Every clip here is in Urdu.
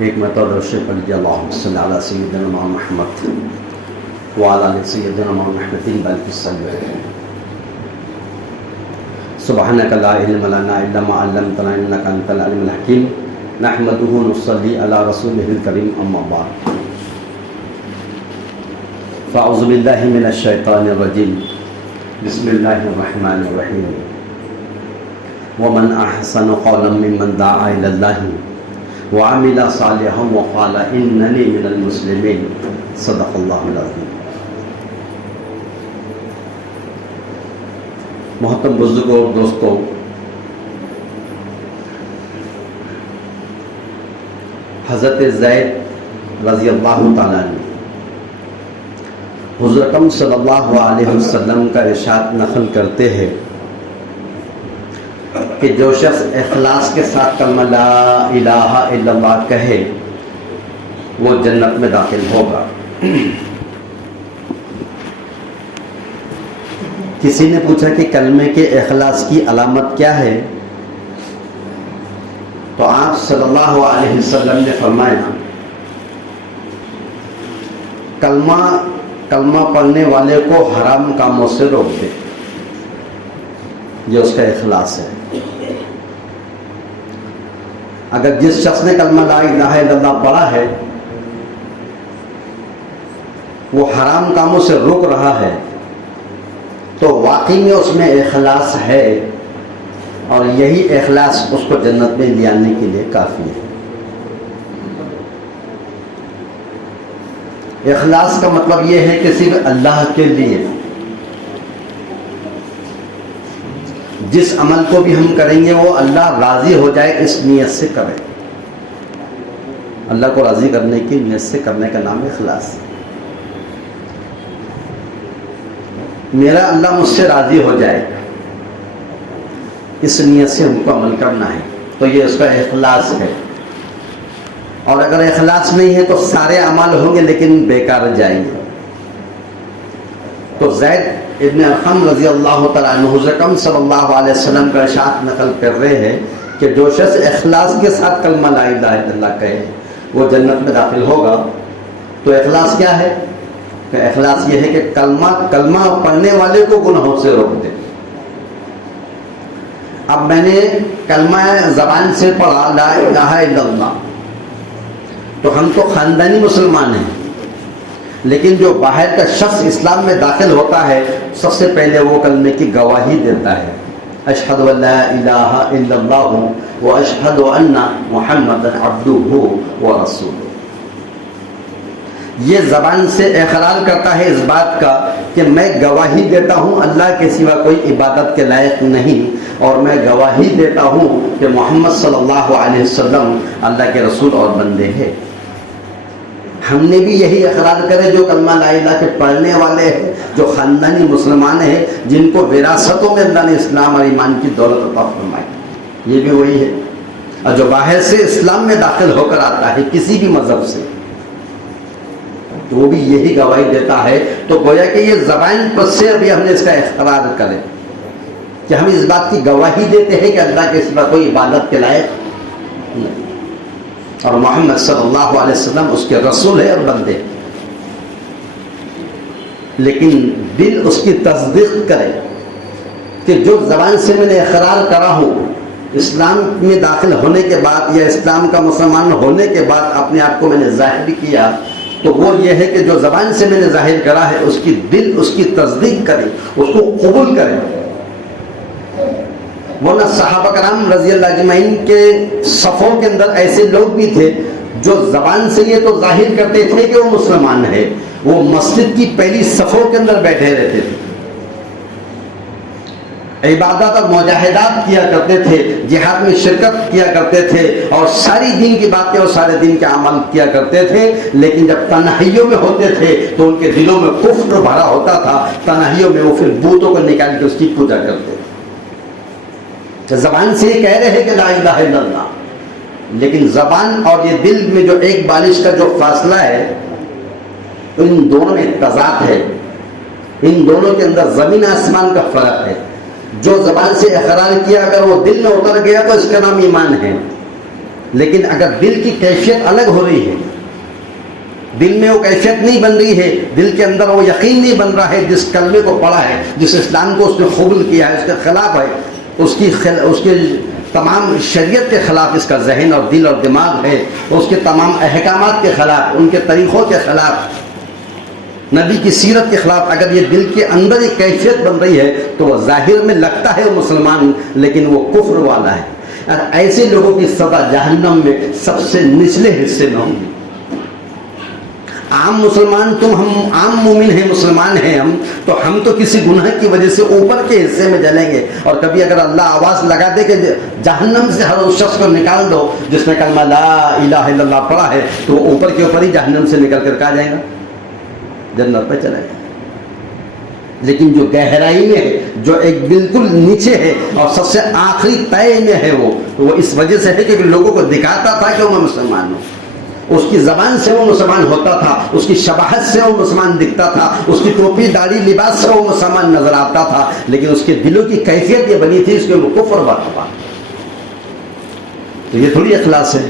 ایک مرتبہ درود شریف پڑھ لیجیے، اللہم صلی علی سیدنا محمد وعلی آل سیدنا محمد بلکہ صلی سبحانک لا علم لنا الا ما علمتنا انک انت العلیم الحکیم نحمدہ ونصلی علی رسولہ الکریم اما بعد فاعوذ باللہ من الشیطان الرجیم بسم اللہ الرحمن الرحیم ومن احسن قولا ممن دعا الی اللہ وعمل صالحا وقال اننی من المسلمین صدق اللہ العظیم۔ محترم بزرگوں اور دوستوں، حضرت زید رضی اللہ تعالیٰ عنہ حضور اکرم صلی اللہ علیہ وسلم کا ارشاد نقل کرتے ہیں کہ جو شخص اخلاص کے ساتھ کلمہ لا الہ الا اللہ کہے وہ جنت میں داخل ہوگا۔ کسی نے پوچھا کہ کلمے کے اخلاص کی علامت کیا ہے، تو آپ صلی اللہ علیہ وسلم نے فرمایا کلمہ پڑھنے والے کو حرام کاموں سے روک دے، یہ اس کا اخلاص ہے۔ اگر جس شخص نے کلمہ لا الہ الا اللہ پڑھا ہے وہ حرام کاموں سے روک رہا ہے تو واقعی میں اس میں اخلاص ہے، اور یہی اخلاص اس کو جنت میں لے آنے کے لیے کافی ہے۔ اخلاص کا مطلب یہ ہے کہ صرف اللہ کے لیے جس عمل کو بھی ہم کریں گے وہ اللہ راضی ہو جائے اس نیت سے کریں۔ اللہ کو راضی کرنے کی نیت سے کرنے کا نام اخلاص ہے۔ میرا اللہ مجھ سے راضی ہو جائے اس نیت سے ہم کو عمل کرنا ہے، تو یہ اس کا اخلاص ہے۔ اور اگر اخلاص نہیں ہے تو سارے اعمال ہوں گے لیکن بیکار جائیں گے۔ تو زید ابن ارقم رضی اللہ تعالیٰ عنہ حضور اکرم صلی اللہ علیہ وسلم کا ارشاد نقل کر رہے ہیں کہ جو شخص اخلاص کے ساتھ کلمہ لا الہ الا اللہ کہے وہ جنت میں داخل ہوگا۔ تو اخلاص کیا ہے؟ کہ اخلاص یہ ہے کہ کلمہ پڑھنے والے کو گناہوں سے روک دے۔ اب میں نے کلمہ زبان سے پڑھا لا الہ الا اللہ، تو ہم تو خاندانی مسلمان ہیں، لیکن جو باہر کا شخص اسلام میں داخل ہوتا ہے سب سے پہلے وہ کلمے کی گواہی دیتا ہے، اشہد ان لا الہ الا اللہ واشہد ان محمدا عبدہ ورسولہ۔ یہ زبان سے اقرار کرتا ہے اس بات کا کہ میں گواہی دیتا ہوں اللہ کے سوا کوئی عبادت کے لائق نہیں، اور میں گواہی دیتا ہوں کہ محمد صلی اللہ علیہ وسلم اللہ کے رسول اور بندے ہیں۔ ہم نے بھی یہی اقرار کرے جو کلمہ لا الہ کے پڑھنے والے ہیں، جو خاندانی مسلمان ہیں، جن کو وراثتوں میں اللہ نے اسلام اور ایمان کی دولت عطا فرمائی، یہ بھی وہی ہے۔ اور جو باہر سے اسلام میں داخل ہو کر آتا ہے کسی بھی مذہب سے تو وہ بھی یہی گواہی دیتا ہے۔ تو گویا کہ یہ زبان پر سے ابھی ہم نے اس کا اقرار کرے کہ ہم اس بات کی گواہی دیتے ہیں کہ اللہ کے سوا کوئی عبادت کے لائق نہیں، اور محمد صلی اللہ علیہ وسلم اس کے رسول ہے اور بندے، لیکن دل اس کی تصدیق کرے کہ جو زبان سے میں نے اقرار کرا ہوں اسلام میں داخل ہونے کے بعد یا اسلام کا مسلمان ہونے کے بعد اپنے آپ کو میں نے ظاہر بھی کیا، تو وہ یہ ہے کہ جو زبان سے میں نے ظاہر کرا ہے اس کی دل اس کی تصدیق کرے، اس کو قبول کرے۔ ورنہ صحابہ کرام رضی اللہ اجمعین کے صفوں کے اندر ایسے لوگ بھی تھے جو زبان سے یہ تو ظاہر کرتے تھے کہ وہ مسلمان ہے، وہ مسجد کی پہلی صفوں کے اندر بیٹھے رہتے تھے، عبادت اور مجاہدات کیا کرتے تھے، جہاد میں شرکت کیا کرتے تھے، اور ساری دین کی باتیں اور سارے دین کے عمل کیا کرتے تھے، لیکن جب تنہائیوں میں ہوتے تھے تو ان کے دلوں میں کفر بھرا ہوتا تھا، تنہائیوں میں وہ پھر بتوں کو نکال کے اس کی پوجا کرتے تھے۔ زبان سے یہ کہہ رہے ہیں کہ لا الہ الا اللہ، لیکن زبان اور یہ دل میں جو ایک بالش کا جو فاصلہ ہے ان دونوں میں تضاد ہے، ان دونوں کے اندر زمین آسمان کا فرق ہے۔ جو زبان سے اقرار کیا اگر وہ دل میں اتر گیا تو اس کا نام ایمان ہے، لیکن اگر دل کی کیفیت الگ ہو رہی ہے، دل میں وہ کیفیت نہیں بن رہی ہے، دل کے اندر وہ یقین نہیں بن رہا ہے، جس کلمے کو پڑھا ہے، جس اسلام کو اس نے قبول کیا ہے، اس کے خلاف ہے، اس کے تمام شریعت کے خلاف اس کا ذہن اور دل اور دماغ ہے، اس کے تمام احکامات کے خلاف، ان کے طریقوں کے خلاف، نبی کی سیرت کے خلاف اگر یہ دل کے اندر ایک کیفیت بن رہی ہے تو وہ ظاہر میں لگتا ہے وہ مسلمان، لیکن وہ کفر والا ہے۔ اور ایسے لوگوں کی سزا جہنم میں سب سے نچلے حصے میں ہوں گی۔ عام مسلمان ہم عام مومن ہیں، مسلمان ہیں ہم، تو ہم تو کسی گناہ کی وجہ سے اوپر کے حصے میں جلیں گے، اور کبھی اگر اللہ آواز لگا دے کہ جہنم سے ہر اس شخص کو نکال دو جس نے کلمہ لا الہ الا اللہ پڑھا ہے، تو وہ اوپر کے اوپر ہی جہنم سے نکل کر کہا جائے گا، جنت پہ چلا جائے گا۔ لیکن جو گہرائی میں ہے، جو ایک بالکل نیچے ہے اور سب سے آخری تہہ میں ہے، وہ اس وجہ سے ہے کہ لوگوں کو دکھاتا تھا کہ میں مسلمان ہوں، اس کی زبان سے وہ مسلمان ہوتا تھا، اس کی شباہت سے وہ مسلمان دکھتا تھا، اس کی ٹوپی داڑھی لباس سے وہ مسلمان نظر آتا تھا، لیکن اس کے دلوں کی کیفیت یہ بنی تھی، اس کے وہ کفر برپا۔ تو یہ تھوڑی اخلاص ہے۔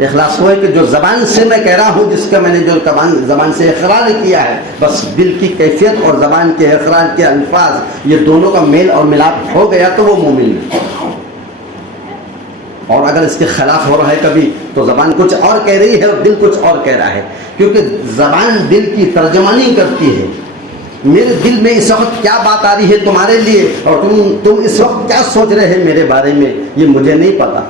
اخلاص وہ ہے کہ جو زبان سے میں کہہ رہا ہوں، جس کا میں نے جو زبان سے اقرار کیا ہے، بس دل کی کیفیت اور زبان کے اقرار کے الفاظ یہ دونوں کا میل اور ملاپ ہو گیا تو وہ مومن ہے۔ اور اگر اس کے خلاف ہو رہا ہے کبھی تو زبان کچھ اور کہہ رہی ہے اور دل کچھ اور کہہ رہا ہے، کیونکہ زبان دل کی ترجمانی کرتی ہے۔ میرے دل میں اس وقت کیا بات آ رہی ہے تمہارے لیے، اور تم اس وقت کیا سوچ رہے ہیں میرے بارے میں، یہ مجھے نہیں پتا،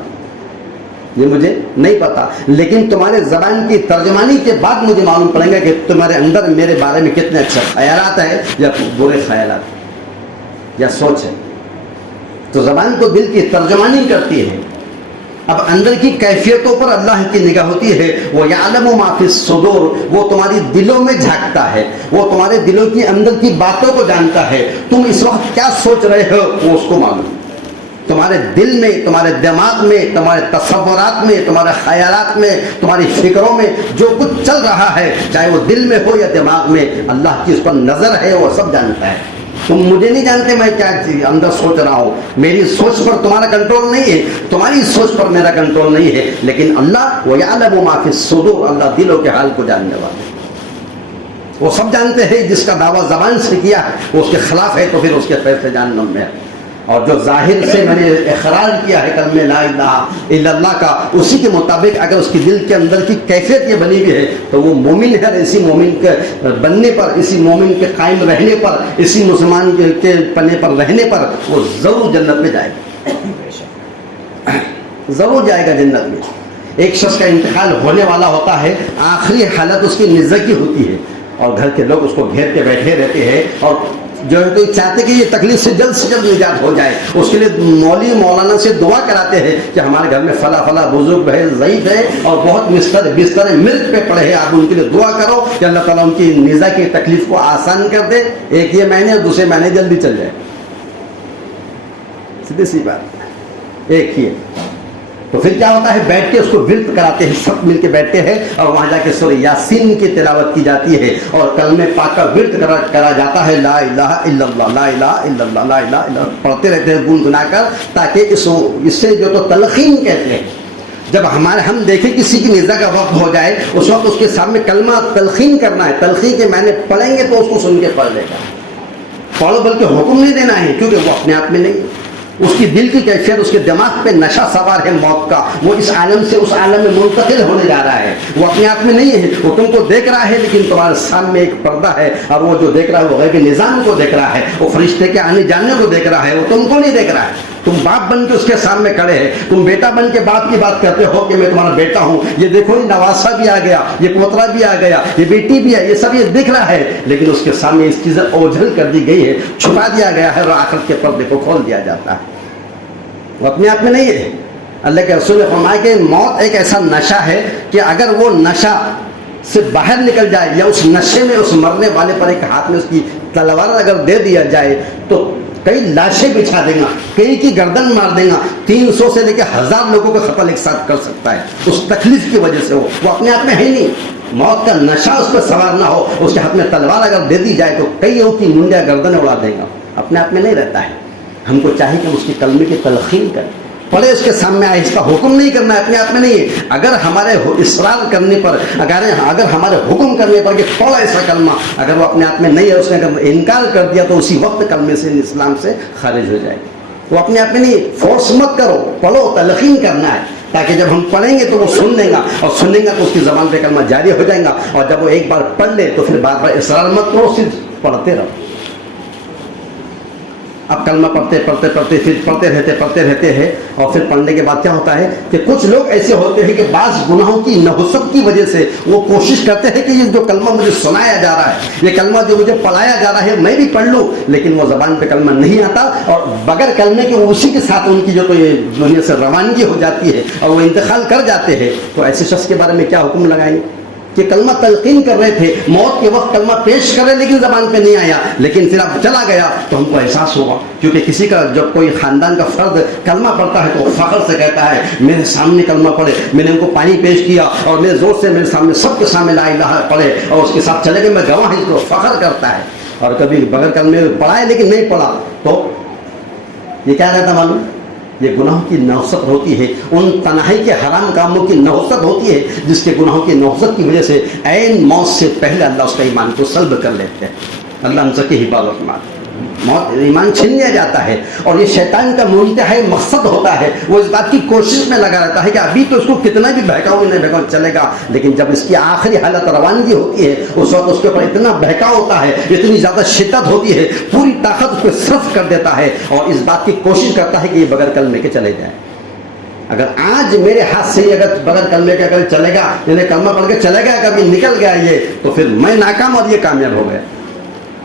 یہ مجھے نہیں پتا، لیکن تمہارے زبان کی ترجمانی کے بعد مجھے معلوم پڑے گا کہ تمہارے اندر میرے بارے میں کتنے اچھے خیالات ہیں یا برے خیالات یا سوچ ہے۔ تو زبان کو دل کی ترجمانی کرتی ہے۔ اب اندر کی کیفیتوں پر اللہ کی نگاہ ہوتی ہے، وہ یعلم ما فی الصدور، وہ تمہاری دلوں میں جھانکتا ہے، وہ تمہارے دلوں کی اندر کی باتوں کو جانتا ہے، تم اس وقت کیا سوچ رہے ہو وہ اس کو معلوم۔ تمہارے دل میں، تمہارے دماغ میں، تمہارے تصورات میں، تمہارے خیالات میں، تمہاری فکروں میں جو کچھ چل رہا ہے، چاہے وہ دل میں ہو یا دماغ میں، اللہ کی اس پر نظر ہے، وہ سب جانتا ہے۔ تم مجھے نہیں جانتے میں کیا اندر سوچ رہا ہوں، میری سوچ پر تمہارا کنٹرول نہیں ہے، تمہاری سوچ پر میرا کنٹرول نہیں ہے، لیکن اللہ وَيَعْلَمُ مَا فِي الصُّدُورِ، اللہ دلوں کے حال کو جاننے والا ہے۔ وہ سب جانتے ہیں، جس کا دعویٰ زبان سے کیا ہے وہ اس کے خلاف ہے، تو پھر اس کے فیصلے جہنم میں ہے۔ اور جو ظاہر سے میں نے اقرار کیا ہے کلمہ لا الہ الا اللہ کا، اسی کے مطابق اگر اس کی دل کے اندر کی کیفیت یہ بنی ہوئی ہے تو وہ مومن ہے۔ اسی مومن کے بننے پر، اسی مومن کے قائم رہنے پر، اسی مسلمان کے پنے پر رہنے پر وہ ضرور جنت میں جائے گا، ضرور جائے گا جنت میں۔ ایک شخص کا انتقال ہونے والا ہوتا ہے، آخری حالت اس کی نزدیکی ہوتی ہے، اور گھر کے لوگ اس کو گھیر کے بیٹھے رہتے ہیں، اور جو ہے کوئی چاہتے کہ یہ تکلیف سے جلد نجات ہو جائے، اس کے لیے مولوی مولانا سے دعا کراتے ہیں کہ ہمارے گھر میں فلاں فلاں بزرگ ہے، ضعیف ہے اور بہت بستر ملک پہ پڑے ہیں، آپ ان کے لیے دعا کرو کہ اللہ تعالیٰ ان کی نزا کی تکلیف کو آسان کر دے، ایک یہ مہینے اور دوسرے مہینے جلدی چل جائے، سیدھی سی بات ایک ہی ہے۔ تو پھر کیا ہوتا ہے، بیٹھ کے اس کو ورد کراتے ہیں، سب مل کے بیٹھتے ہیں، اور وہاں جا کے سورہ یاسین کی تلاوت کی جاتی ہے، اور کلمہ پاک کا ورد کرا جاتا ہے، لا الہ الا اللہ، لا الہ الا اللہ، لا الہ الا اللہ، پڑھتے رہتے ہیں گنگنا کر، تاکہ اس سے جو تو تلقین کہتے ہیں، جب ہم دیکھیں کسی کی نزا کا وقت ہو جائے، اس وقت اس کے سامنے کلمہ تلقین کرنا ہے، تلقین کے معنی پڑھیں گے تو اس کو سن کے پڑھ لے گا، پڑھو بلکہ حکم نہیں دینا ہے، کیونکہ وہ اپنے آپ میں نہیں، اس کی دل کی کیفیت، اس کے دماغ پہ نشہ سوار ہے موت کا، وہ اس عالم سے اس عالم میں منتقل ہونے جا رہا ہے، وہ اپنے آپ میں نہیں ہے، وہ تم کو دیکھ رہا ہے، لیکن تمہارے سامنے ایک پردہ ہے، اور وہ جو دیکھ رہا ہے وہ غیبی نظام کو دیکھ رہا ہے، وہ فرشتے کے آنے جانے کو دیکھ رہا ہے، وہ تم کو نہیں دیکھ رہا ہے۔ تم باپ بن کے اس کے سامنے کھڑے ہیں، تم بیٹا بن کے باپ کی بات کرتے ہو کہ میں تمہارا بیٹا ہوں، یہ دیکھو یہ نواسا بھی آ گیا، یہ پوترا بھی آ گیا، یہ بیٹی بھی ہے، یہ سب یہ دکھ رہا ہے، لیکن اس کے سامنے اس چیزیں اوجھل کر دی گئی ہے، چھپا دیا گیا ہے، اور آخرت کے پردے کو کھول دیا جاتا ہے، وہ اپنے آپ میں نہیں ہے۔ اللہ کے رسول نے فرمایا کہ موت ایک ایسا نشہ ہے کہ اگر وہ نشہ سے باہر نکل جائے، یا اس نشے میں اس مرنے والے پر ایک ہاتھ میں اس کی تلوار اگر دے دیا جائے تو کئی لاشیں بچھا دے گا، کئی کی گردن مار دے گا، 300 سے لے کے 1000 لوگوں کو قتل ایک ساتھ کر سکتا ہے، اس تکلیف کی وجہ سے۔ وہ اپنے آپ میں ہے نہیں، موت کا نشہ اس پہ سوار نہ ہو، اس کے ہاتھ میں تلوار اگر دے دی جائے تو کئیوں کی منڈیاں گردن اڑا دے گا، اپنے آپ میں نہیں رہتا ہے۔ ہم کو چاہیے کہ ہم اس کی کلمے کی تلقین کریں، پڑھے اس کے سامنے آئے، اس کا حکم نہیں کرنا ہے، اپنے آپ میں نہیں ہے۔ اگر ہمارے اصرار کرنے پر، اگر ہمارے حکم کرنے پر کہ پڑھا ایسا کلمہ، اگر وہ اپنے آپ میں نہیں ہے، اس نے اگر انکار کر دیا تو اسی وقت کلمے سے، اسلام سے خارج ہو جائے۔ وہ اپنے آپ میں نہیں، فورس مت کرو، پڑھو، تلقین کرنا ہے، تاکہ جب ہم پڑھیں گے تو وہ سن لیں گا، اور سن لیں گا تو اس کی زبان پہ کلمہ جاری ہو جائے گا، اور جب وہ ایک بار پڑھ لے تو پھر بار بار اصرار مت کرو، صرف پڑھتے رہو۔ اب کلمہ پڑھتے پھر پڑھتے رہتے ہیں، اور پھر پڑھنے کے بعد کیا ہوتا ہے کہ کچھ لوگ ایسے ہوتے ہیں کہ بعض گناہوں کی نحوست کی وجہ سے وہ کوشش کرتے ہیں کہ یہ جو کلمہ مجھے سنایا جا رہا ہے، یہ کلمہ جو مجھے پڑھایا جا رہا ہے میں بھی پڑھ لوں، لیکن وہ زبان پہ کلمہ نہیں آتا، اور بغیر کلمے کے اسی کے ساتھ ان کی جو تو یہ دنیا سے روانگی ہو جاتی ہے اور وہ انتقال کر جاتے ہیں۔ تو ایسے شخص کے بارے میں کیا حکم لگائیں کہ کلمہ تلقین کر رہے تھے، موت کے وقت کلمہ پیش کر رہے لیکن زبان پہ نہیں آیا، لیکن پھر اب چلا گیا تو ہم کو احساس ہوگا، کیونکہ کسی کا جب کوئی خاندان کا فرد کلمہ پڑھتا ہے تو فخر سے کہتا ہے میرے سامنے کلمہ پڑھے، میں نے ان کو پانی پیش کیا اور میرے زور سے میرے سامنے سب کے سامنے لا الہ پڑھے اور اس کے ساتھ چلے گئے، میں گواہ ہوں، تو فخر کرتا ہے۔ اور کبھی بغیر کلمے پڑھائے لیکن نہیں پڑھا تو یہ کیا کہتا معلوم؟ یہ گناہوں کی نحوست ہوتی ہے، ان تنہائی کے حرام کاموں کی نحوست ہوتی ہے جس کے گناہوں کی نحوست کی وجہ سے عین موت سے پہلے اللہ اس کا ایمان کو سلب کر لیتے ہیں۔ اللہ ہم سب کی حفاظت مانگے۔ موت ایمان چھین لیا جاتا ہے، اور یہ شیطان کا منتہائی مقصد ہوتا ہے، وہ اس بات کی کوشش میں لگا رہتا ہے کہ ابھی تو اس کو کتنا بھی بہکاؤ نہیں بہکاؤ چلے گا، لیکن جب اس کی آخری حالت روانگی ہوتی ہے اس وقت اس کے اوپر اتنا بہکاؤ ہوتا ہے، اتنی زیادہ شدت ہوتی ہے، پوری طاقت اس کو صرف کر دیتا ہے اور اس بات کی کوشش کرتا ہے کہ یہ بغیر کلمے کے چلے جائے۔ اگر آج میرے ہاتھ سے اگر بغیر کلمے کے اگر چلے گا، یعنی کلمہ پڑھ کے چلے گیا، کبھی نکل گیا یہ، تو پھر میں ناکام اور یہ کامیاب ہو گیا۔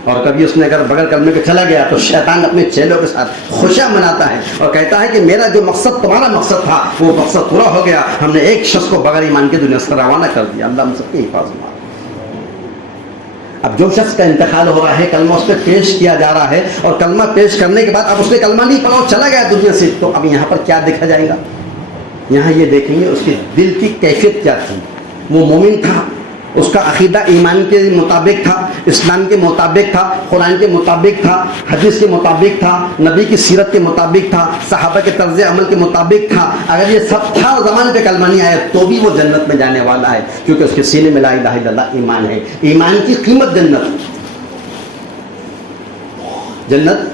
اور کبھی اس نے اگر بغیر کلمے کے چلا گیا تو شیطان اپنے چیلوں کے ساتھ خوشیاں مناتا ہے اور کہتا ہے کہ میرا جو مقصد تمہارا مقصد تھا وہ مقصد پورا ہو گیا، ہم نے ایک شخص کو بغیر ایمان کے دنیا سے روانہ کر دیا۔ اللہ ہم سب کی حفاظت مانگے۔ اب جو شخص کا انتقال ہو رہا ہے، کلمہ اس پہ پیش کیا جا رہا ہے، اور کلمہ پیش کرنے کے بعد اب اس نے کلمہ نہیں پڑھا اور چلا گیا دنیا سے، تو اب یہاں پر کیا دیکھا جائے گا؟ یہاں یہ دیکھیں گے اس کی دل کی کیفیت کیا تھی۔ وہ مومن تھا، اس کا عقیدہ ایمان کے مطابق تھا، اسلام کے مطابق تھا، قرآن کے مطابق تھا، حدیث کے مطابق تھا، نبی کی سیرت کے مطابق تھا، صحابہ کے طرز عمل کے مطابق تھا۔ اگر یہ سب تھا اور زمان پہ کلمہ نہیں آیا تو بھی وہ جنت میں جانے والا ہے، کیونکہ اس کے سینے میں لا الہ الا اللہ ایمان ہے۔ ایمان کی قیمت جنت،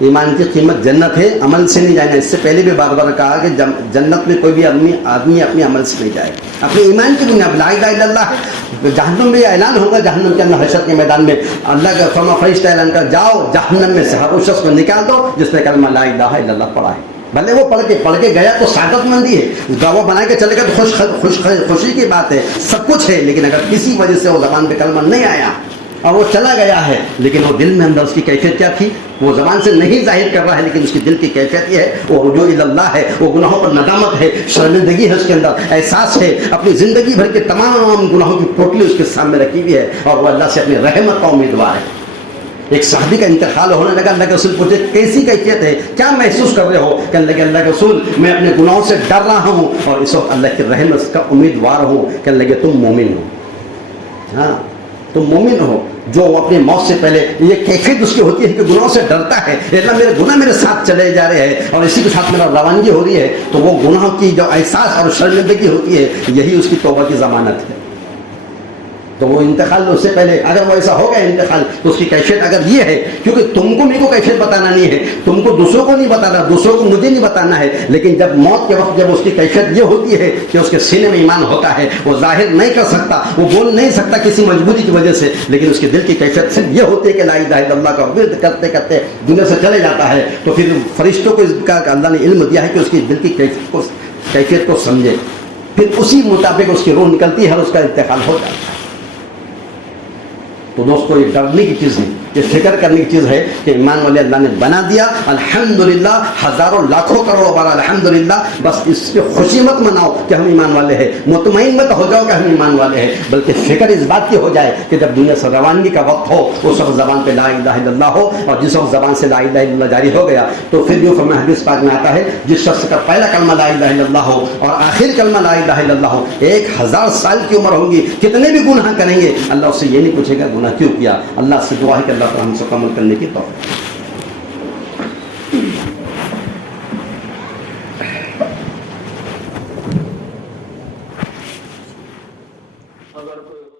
ایمان کی قیمت جنت ہے، عمل سے نہیں جائے گا۔ اس سے پہلے بھی بار بار کہا کہ جنت میں کوئی بھی آدمی اپنے عمل سے نہیں جائے، اپنے ایمان کی بنیاد لا الہ الا اللہ ہے۔ جہنم میں اعلان ہوگا، جہنم کے اندر حشر کے میدان میں اللہ کا فرما فرشتہ اعلان کر جاؤ جہنم میں سے ہر اس شخص کو نکال دو جس نے کلمہ لا الہ الا اللہ پڑھا ہے۔ بھلے وہ پڑھ کے گیا تو سعادت مندی ہے، گواہ بنا کے چلے گا تو خوشی کی بات ہے، سب کچھ ہے، لیکن اگر کسی وجہ سے وہ زبان پہ کلمہ نہیں آیا اور وہ چلا گیا ہے، لیکن وہ دل میں اندر اس کی کیفیت کیا تھی؟ وہ زبان سے نہیں ظاہر کر رہا ہے، لیکن اس کی دل کی کیفیت یہ ہے، وہ رجوع الی اللہ ہے، وہ گناہوں پر ندامت ہے، شرمندگی ہے اس کے اندر، احساس ہے، اپنی زندگی بھر کے تمام گناہوں کی پوٹلی اس کے سامنے رکھی ہوئی ہے، اور وہ اللہ سے اپنی رحمت کا امیدوار ہے۔ ایک صحابی کا انتقال ہونے لگا، اللہ کے رسول پوچھے کیسی کیفیت ہے، کیا محسوس کر رہے ہو؟ کہنے لگے اللہ کے رسول میں اپنے گناہوں سے ڈر رہا ہوں اور اس وقت اللہ کی رحمت کا امیدوار ہوں۔ کہنے لگے تم مومن ہو، ہاں تم مومن ہو جو اپنی موت سے پہلے یہ کیفیت اس کی ہوتی ہے کہ گناہوں سے ڈرتا ہے، اللہ میرے گناہ میرے ساتھ چلے جا رہے ہیں اور اسی کے ساتھ میرا روانگی ہو رہی ہے، تو وہ گناہوں کی جو احساس اور شرمندگی ہوتی ہے یہی اس کی توبہ کی ضمانت ہے۔ تو وہ انتقال اس سے پہلے اگر وہ ایسا ہو گیا انتقال تو اس کی کیفیت اگر یہ ہے، کیونکہ تم کو میرے کو کیفیت بتانا نہیں ہے، تم کو دوسروں کو نہیں بتانا، دوسروں کو مجھے نہیں بتانا ہے، لیکن جب موت کے وقت جب اس کی کیفیت یہ ہوتی ہے کہ اس کے سینے میں ایمان ہوتا ہے، وہ ظاہر نہیں کر سکتا، وہ بول نہیں سکتا کسی مجبوری کی وجہ سے، لیکن اس کے دل کی کیفیت صرف یہ ہوتی ہے کہ لا الہ الا اللہ کا ورد کرتے کرتے دنیا سے چلے جاتا ہے، تو پھر فرشتوں کو اس کا اللہ نے علم دیا ہے کہ اس کی دل کی کیفیت کو سمجھے، پھر اسی مطابق اس کی روح نکلتی ہے اور اس کا انتقال ہو جاتا ہے۔ تو دوستو یہ ڈرنے کی چیز نہیں، یہ فکر کرنے کی چیز ہے کہ ایمان والے اللہ نے بنا دیا، الحمدللہ، ہزاروں لاکھوں کروڑوں بار الحمدللہ، بس اس کی خوشی مت مناؤ کہ ہم ایمان والے ہیں، مطمئن مت ہو جاؤ کہ ہم ایمان والے ہیں، بلکہ فکر اس بات کی ہو جائے کہ جب دنیا سے روانگی کا وقت ہو اس وقت زبان پہ لا الہ الا اللہ ہو، اور جس وقت زبان سے لا الہ الا اللہ جاری ہو گیا تو پھر جو فرمایا حدیث پاک میں آتا ہے جس شخص کا پہلا کلمہ لا الہ الا اللہ ہو اور آخر کلمہ لا الہ الا اللہ ہو، 1000 سال کی عمر ہوگی، کتنے بھی گناہ کریں گے اللہ اس سے یہ نہیں پوچھے گا گناہ کیوں کیا۔ اللہ سے دعا ہے کہ اللہ تعالی ہم سے عمل کرنے کی توفیق۔ اگر کوئی